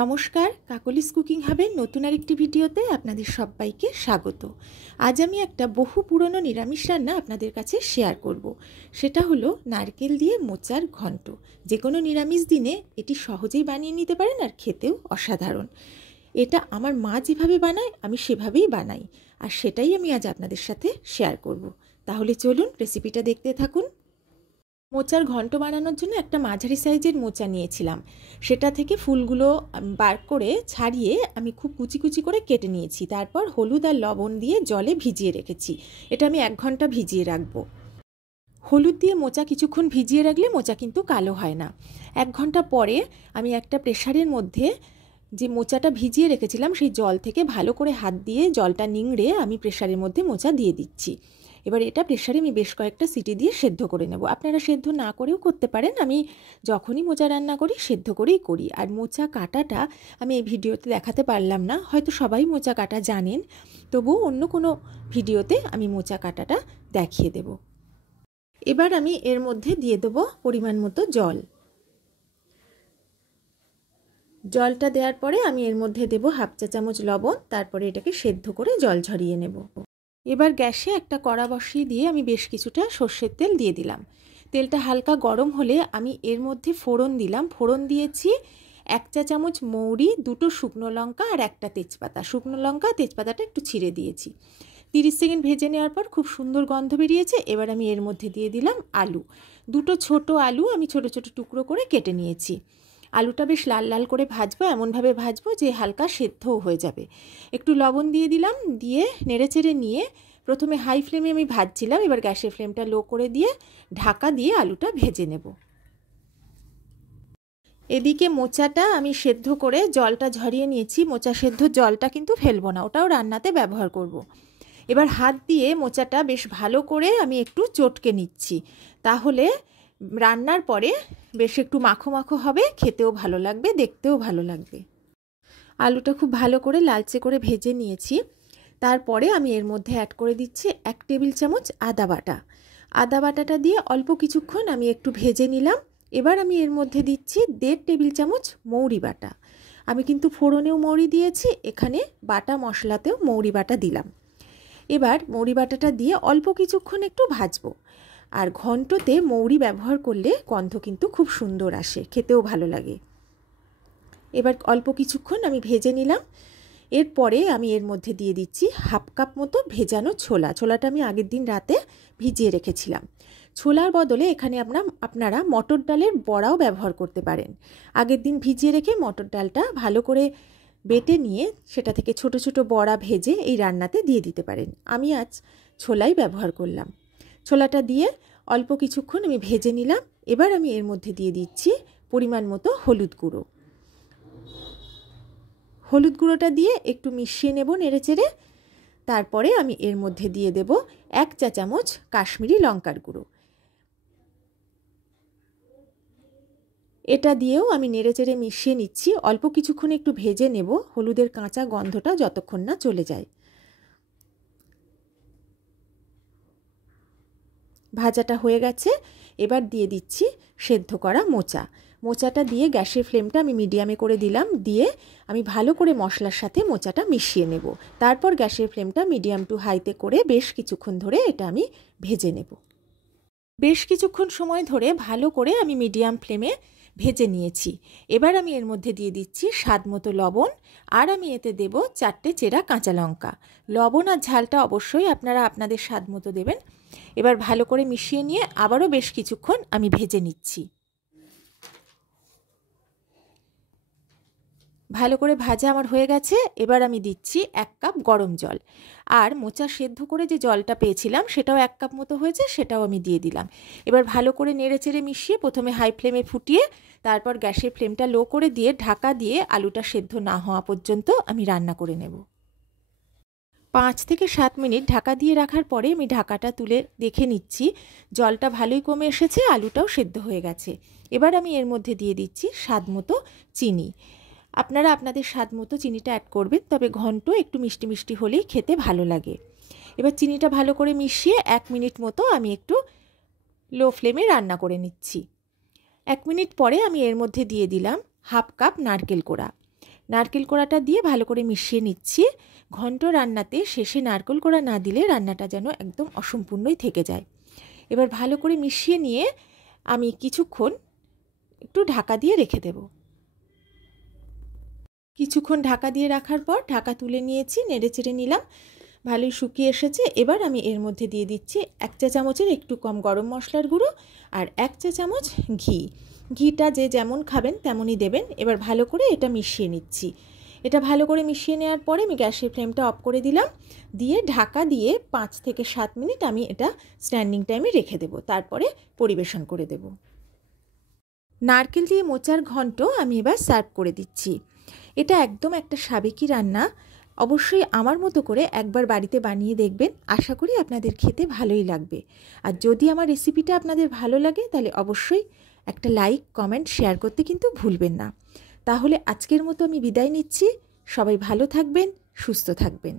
নমস্কার, কাকলিস কুকিং হাবের নতুন আরেকটি ভিডিওতে আপনাদের সবাইকে স্বাগত। আজ আমি একটা বহু পুরনো নিরামিষ রান্না আপনাদের কাছে শেয়ার করব। সেটা হলো নারকেল দিয়ে মোচার ঘন্ট। যে কোনো নিরামিষ দিনে এটি সহজেই বানিয়ে নিতে পারেন আর খেতেও অসাধারণ। এটা আমার মা যেভাবে বানায় আমি সেভাবেই বানাই, আর সেটাই আমি আজ আপনাদের সাথে শেয়ার করব। তাহলে চলুন রেসিপিটা দেখতে থাকুন। মোচার ঘন্ট বানানোর জন্য একটা মাঝারি সাইজের মোচা নিয়েছিলাম। সেটা থেকে ফুলগুলো বার করে ছাড়িয়ে আমি খুব কুচি কুচি করে কেটে নিয়েছি। তারপর হলুদ আর লবণ দিয়ে জলে ভিজিয়ে রেখেছি। এটা আমি 1 ঘন্টা ভিজিয়ে রাখবো। হলুদ দিয়ে মোচা কিছুক্ষণ ভিজিয়ে রাখলে মোচা কিন্তু কালো হয় না। 1 ঘন্টা পরে আমি একটা প্রেসারের মধ্যে যে মোচাটা ভিজিয়ে রেখেছিলাম সেই জল থেকে ভালো করে হাত দিয়ে জলটা নিংড়ে আমি প্রেসারের মধ্যে মোচা দিয়ে দিচ্ছি। এবার এটা প্রেসারে আমি বেশ কয়েকটা সিটি দিয়ে সেদ্ধ করে নেব। আপনারা সেদ্ধ না করেও করতে পারেন। আমি যখনই মোচা রান্না করি সেদ্ধ করেই করি। আর মোচা কাটাটা আমি এই ভিডিওতে দেখাতে পারলাম না, হয়তো সবাই মোচা কাটা জানেন, তবুও অন্য কোনো ভিডিওতে আমি মোচা কাটাটা দেখিয়ে দেব। এবার আমি এর মধ্যে দিয়ে দেবো পরিমাণ মতো জল। জলটা দেওয়ার পরে আমি এর মধ্যে দেব 1/2 চা চামচ লবণ। তারপরে এটাকে সেদ্ধ করে জল ঝরিয়ে নেব। এবার গ্যাসে একটা কড়া বসিয়ে দিয়ে আমি বেশ কিছুটা সর্ষের তেল দিয়ে দিলাম। তেলটা হালকা গরম হলে আমি এর মধ্যে ফোড়ন দিলাম। ফোড়ন দিয়েছি 1 চা চামচ মৌরি, 2টো শুকনো লঙ্কা আর একটা তেজপাতা। শুকনো লঙ্কা তেজপাতাটা একটু ছিঁড়ে দিয়েছি। 30 সেকেন্ড ভেজে নেওয়ার পর খুব সুন্দর গন্ধ বেরিয়েছে। এবার আমি এর মধ্যে দিয়ে দিলাম আলু। 2টো ছোট আলু আমি ছোট ছোট টুকরো করে কেটে নিয়েছি। আলুটা বেশ লাল লাল করে ভাজবো, এমনভাবে ভাজবো যে হালকা সেদ্ধও হয়ে যাবে। একটু লবণ দিয়ে দিলাম, দিয়ে নেড়েচেড়ে নিয়ে প্রথমে হাই ফ্লেমে আমি ভাজছিলাম। এবার গ্যাসের ফ্লেমটা লো করে দিয়ে ঢাকা দিয়ে আলুটা ভেজে নেব। এদিকে মোচাটা আমি সেদ্ধ করে জলটা ঝরিয়ে নিয়েছি। মোচা সেদ্ধ জলটা কিন্তু ফেলবো না, ওটাও রান্নাতে ব্যবহার করব। এবার হাত দিয়ে মোচাটা বেশ ভালো করে আমি একটু চটকে নিচ্ছি, তাহলে রান্নার পরে বেশ একটু মাখো মাখো হবে, খেতেও ভালো লাগবে, দেখতেও ভালো লাগবে। আলুটা খুব ভালো করে লালচে করে ভেজে নিয়েছি। তারপরে আমি এর মধ্যে অ্যাড করে দিচ্ছি 1 টেবিল চামচ আদা বাটা। আদা বাটাটা দিয়ে অল্প কিছুক্ষণ আমি একটু ভেজে নিলাম। এবার আমি এর মধ্যে দিচ্ছি 1.5 টেবিল চামচ মৌরি বাটা। আমি কিন্তু ফোড়নেও মৌরি দিয়েছি, এখানে বাটা মশলাতেও মৌরি বাটা দিলাম। এবার মৌরি বাটাটা দিয়ে অল্প কিছুক্ষণ একটু ভাজবো। আর ঘন্টতে মৌরি ব্যবহার করলে গন্ধ কিন্তু খুব সুন্দর আসে, খেতেও ভালো লাগে। এবার অল্প কিছুক্ষণ আমি ভেজে নিলাম। এরপরে আমি এর মধ্যে দিয়ে দিচ্ছি 1/2 কাপ মতো ভেজানো ছোলা। ছোলাটা আমি আগের দিন রাতে ভিজিয়ে রেখেছিলাম। ছোলার বদলে এখানে আপনারা মটর ডালের বড়াও ব্যবহার করতে পারেন। আগের দিন ভিজিয়ে রেখে মটর ডালটা ভালো করে বেটে নিয়ে সেটা থেকে ছোট ছোট বড়া ভেজে এই রান্নাতে দিয়ে দিতে পারেন। আমি আজ ছোলাই ব্যবহার করলাম। ছোলাটা দিয়ে অল্প কিছুক্ষণ আমি ভেজে নিলাম। এবার আমি এর মধ্যে দিয়ে দিচ্ছি পরিমাণ মতো হলুদ গুঁড়ো। হলুদ গুঁড়োটা দিয়ে একটু মিশিয়ে নেব নেড়েচেড়ে। তারপরে আমি এর মধ্যে দিয়ে দেব 1 চা চামচ কাশ্মীরি লঙ্কার গুঁড়ো। এটা দিয়েও আমি নেড়েচেড়ে মিশিয়ে নিচ্ছি। অল্প কিছুক্ষণ একটু ভেজে নেব, হলুদের কাঁচা গন্ধটা যতক্ষণ না চলে যায়। ভাজাটা হয়ে গেছে। এবার দিয়ে দিচ্ছি সেদ্ধ করা মোচা। মোচাটা দিয়ে গ্যাসের ফ্লেমটা আমি মিডিয়ামে করে দিলাম। দিয়ে আমি ভালো করে মশলার সাথে মোচাটা মিশিয়ে নেব। তারপর গ্যাসের ফ্লেমটা মিডিয়াম টু হাইতে করে বেশ কিছুক্ষণ ধরে এটা আমি ভেজে নেব। বেশ কিছুক্ষণ সময় ধরে ভালো করে আমি মিডিয়াম ফ্লেমে ভেজে নিয়েছি। এবার আমি এর মধ্যে দিয়ে দিচ্ছি স্বাদ মতো লবণ, আর আমি এতে দেব 4টে চেরা কাঁচা লঙ্কা। লবণ আর ঝালটা অবশ্যই আপনারা আপনাদের স্বাদ মতো দেবেন। এবার ভালো করে মিশিয়ে নিয়ে আবারও বেশ কিছুক্ষণ আমি ভেজে নিচ্ছি। ভালো করে ভাজা আমার হয়ে গেছে। এবার আমি দিচ্ছি 1 কাপ গরম জল। আর মোচা সেদ্ধ করে যে জলটা পেয়েছিলাম সেটাও 1 কাপ মতো হয়েছে, সেটাও আমি দিয়ে দিলাম। এবার ভালো করে নেড়েচেড়ে মিশিয়ে প্রথমে হাই ফ্লেমে ফুটিয়ে তারপর গ্যাসের ফ্লেমটা লো করে দিয়ে ঢাকা দিয়ে আলুটা সেদ্ধ না হওয়া পর্যন্ত আমি রান্না করে নেব। 5 থেকে 7 মিনিট ঢাকা দিয়ে রাখার পরে আমি ঢাকাটা তুলে দেখে নিচ্ছি, জলটা ভালোই কমে এসেছে, আলুটাও সেদ্ধ হয়ে গেছে। এবার আমি এর মধ্যে দিয়ে দিচ্ছি স্বাদ মতো চিনি। আপনারা আপনাদের স্বাদ মতো চিনিটা অ্যাড করবেন, তবে ঘন্ট একটু মিষ্টি মিষ্টি হলেই খেতে ভালো লাগে। এবার চিনিটা ভালো করে মিশিয়ে 1 মিনিট মতো আমি একটু লো ফ্লেমে রান্না করে নিচ্ছি। 1 মিনিট পরে আমি এর মধ্যে দিয়ে দিলাম 1/2 কাপ নারকেল কোড়া। নারকেল কোড়াটা দিয়ে ভালো করে মিশিয়ে নিচ্ছি। ঘন্ট রান্নাতে শেষে নারকেল কোড়া না দিলে রান্নাটা যেন একদম অসম্পূর্ণই থেকে যায়। এবার ভালো করে মিশিয়ে নিয়ে আমি কিছুক্ষণ একটু ঢাকা দিয়ে রেখে দেব। কিছুক্ষণ ঢাকা দিয়ে রাখার পর ঢাকা তুলে নিয়েছি, নেড়ে চেড়ে নিলাম, ভালোই শুকিয়ে এসেছে। এবার আমি এর মধ্যে দিয়ে দিচ্ছি 1 চা চামচের একটু কম গরম মশলার গুঁড়ো আর 1 চা চামচ ঘি। ঘিটা যে যেমন খাবেন তেমনই দেবেন। এবার ভালো করে এটা মিশিয়ে নিচ্ছি। এটা ভালো করে মিশিয়ে নেওয়ার পরে আমি গ্যাসের ফ্লেমটা অফ করে দিলাম, দিয়ে ঢাকা দিয়ে 5 থেকে 7 মিনিট আমি এটা স্ট্যান্ডিং টাইমে রেখে দেব, তারপরে পরিবেশন করে দেব। নারকেল দিয়ে মোচার ঘন্ট আমি এবার সার্ভ করে দিচ্ছি। এটা একদম একটা সাবেকি রান্না। অবশ্যই আমার মতো করে একবার বাড়িতে বানিয়ে দেখবেন, আশা করি আপনাদের খেতে ভালোই লাগবে। আর যদি আমার রেসিপিটা আপনাদের ভালো লাগে তাহলে অবশ্যই একটা লাইক, কমেন্ট, শেয়ার করতে কিন্তু ভুলবেন না। তাহলে আজকের মতো আমি বিদায় নিচ্ছি। সবাই ভালো থাকবেন, সুস্থ থাকবেন।